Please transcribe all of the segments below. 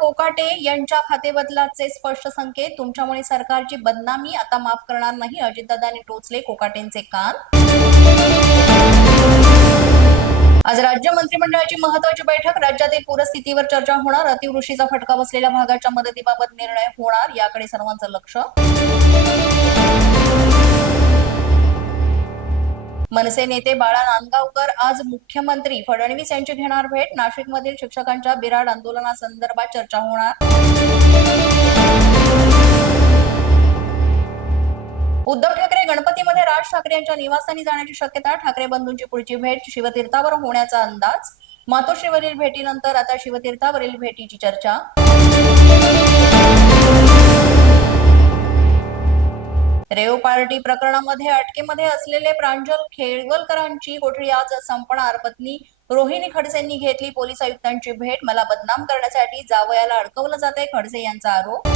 कोकाटे यांच्या खातेबदलाचे स्पष्ट संकेत. तुमच्यामुळे सरकारची बदनामी आता माफ करणार नाही अजितदादांनी टोचले कोकाटेंचे कान. आज राज्य मंत्रिमंडळाची महत्वाची बैठक. राज्यातील पूरस्थितीवर चर्चा होणार. अतिवृष्टीचा फटका बसलेल्या भागाच्या मदतीबाबत निर्णय होणार याकडे सर्वांचं लक्ष. मनसे नेते बाळा नांदगावकर आज मुख्यमंत्री फडणवीस यांची घेणार भेट. नाशिकमधील शिक्षकांच्या बिराड आंदोलनासंदर्भात चर्चा होणार. उद्धव ठाकरे गणपतीमध्ये राज ठाकरे यांच्या निवासस्थानी जाण्याची शक्यता ठाकरे बंधूंची पुढची भेट शिवतीर्थावर होण्याचा अंदाज. मातोश्रीवरील भेटीनंतर आता शिवतीर्थावरील भेटीची चर्चा. रेव पार्टी प्रकरणामध्ये अटकेमध्ये असलेले प्रांजल खेळवलकरांची कोठडी आज संपणार? पत्नी रोहिणी खडसेंनी घेतली पोलीस आयुक्तांची भेट. मला बदनाम करण्यासाठी जावयाला अडकवलं जाते खडसे यांचा आरोप.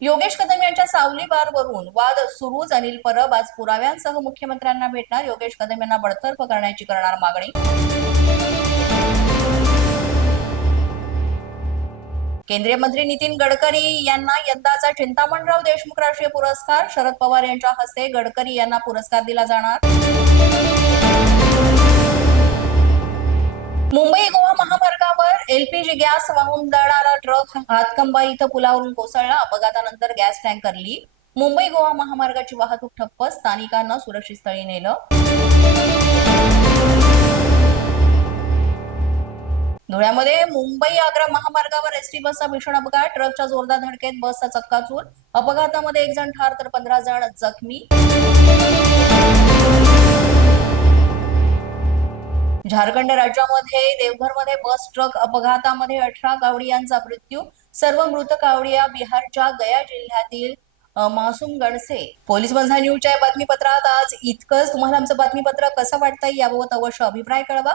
योगेश कदम यांच्या सावली बारवरून वाद सुरूच अनिल परब आज पुराव्यांसह मुख्यमंत्र्यांना भेटणार. योगेश कदम यांना बडतर्फ करण्याची करणार मागणी. केंद्रीय मंत्री नितीन गडकरी यांना यंदाचा चिंतामणराव देशमुख राष्ट्रीय पुरस्कार शरद पवार यांच्या हस्ते गडकरी यांना पुरस्कार दिला जाणार. मुंबई गोवा महामार्गावर एलपीजी गॅस वाहून जाणारा ट्रक हातकंबा इथं पुलावरून कोसळला. अपघातानंतर gas tanker leak. Mumbai Goa महामार्गाची वाहतूक ठप्प स्थानिकांना सुरक्षित स्थळी नेलं. धुळ्यामध्ये मुंबई आग्रा महामार्गावर एसटी बसचा भीषण अपघात. ट्रकच्या जोरदार धडकेत बसचा चक्काचूर अपघातामध्ये एक जण ठार तर पंधरा जण जखमी. झारखंड राज्यामध्ये देवघरमध्ये बस ट्रक अपघातामध्ये अठरा कावडियांचा मृत्यू. सर्व मृत कावडिया बिहारच्या गया जिल्ह्यातील मासूम गणसे. पोलीस बंधा न्यूजच्या बातमीपत्रात आज इतकंच. तुम्हाला आमचं बातमीपत्र कसं वाटतंय याबाबत अवश्य अभिप्राय कळवा.